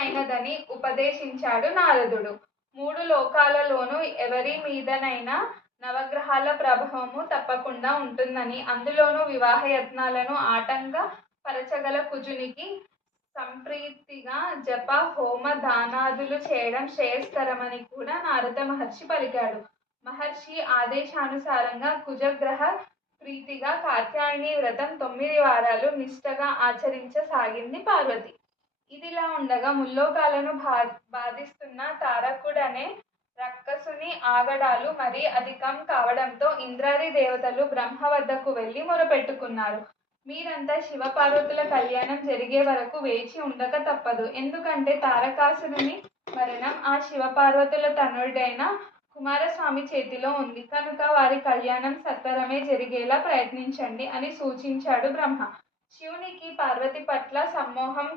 యుక్తమైనదని ఉపదేశించాడు నారదుడు. 3 లోకాలలోనూ ఎవరి మీదనైనా నవగ్రహాల ప్రభావము తప్పకుండా ఉంటుందని, అందులోనూ వివాహయత్నాలను ఆటంకపరచగల కుజునికి సంప్రీతిగా జప, హోమ, దానాదులు చేయడం శ్రేయస్కరమని కూడా నారద మహర్షి పలికాడు. మహర్షి ఆదేశానుసారంగా కుజగ్రహ ప్రీతిగా కాత్యాయని వ్రతం 9 వారాలు నిష్ఠగా ఆచరించసాగింది పార్వతి. ఇదిలా ఉండగా ముల్లోకాలను బాధిస్తున్న తారకుడనే రక్కసుని ఆగడాలు మరీ అధికం కావడంతో ఇంద్రాది దేవతలు బ్రహ్మ వద్దకు వెళ్ళి మొరపెట్టుకున్నారు. మీరంతా శివపార్వతుల కళ్యాణం జరిగే వరకు వేచి ఉండక తప్పదు. ఎందుకంటే తారకాసురుని మరణం ఆ శివపార్వతుల తనయుడైన కుమారస్వామి చేతిలో ఉంది కనుక వారి కళ్యాణం సత్వరమే జరిగేలా ప్రయత్నించండి అని సూచించాడు బ్రహ్మ. శివునికి పార్వతి పట్ల సమ్మోహం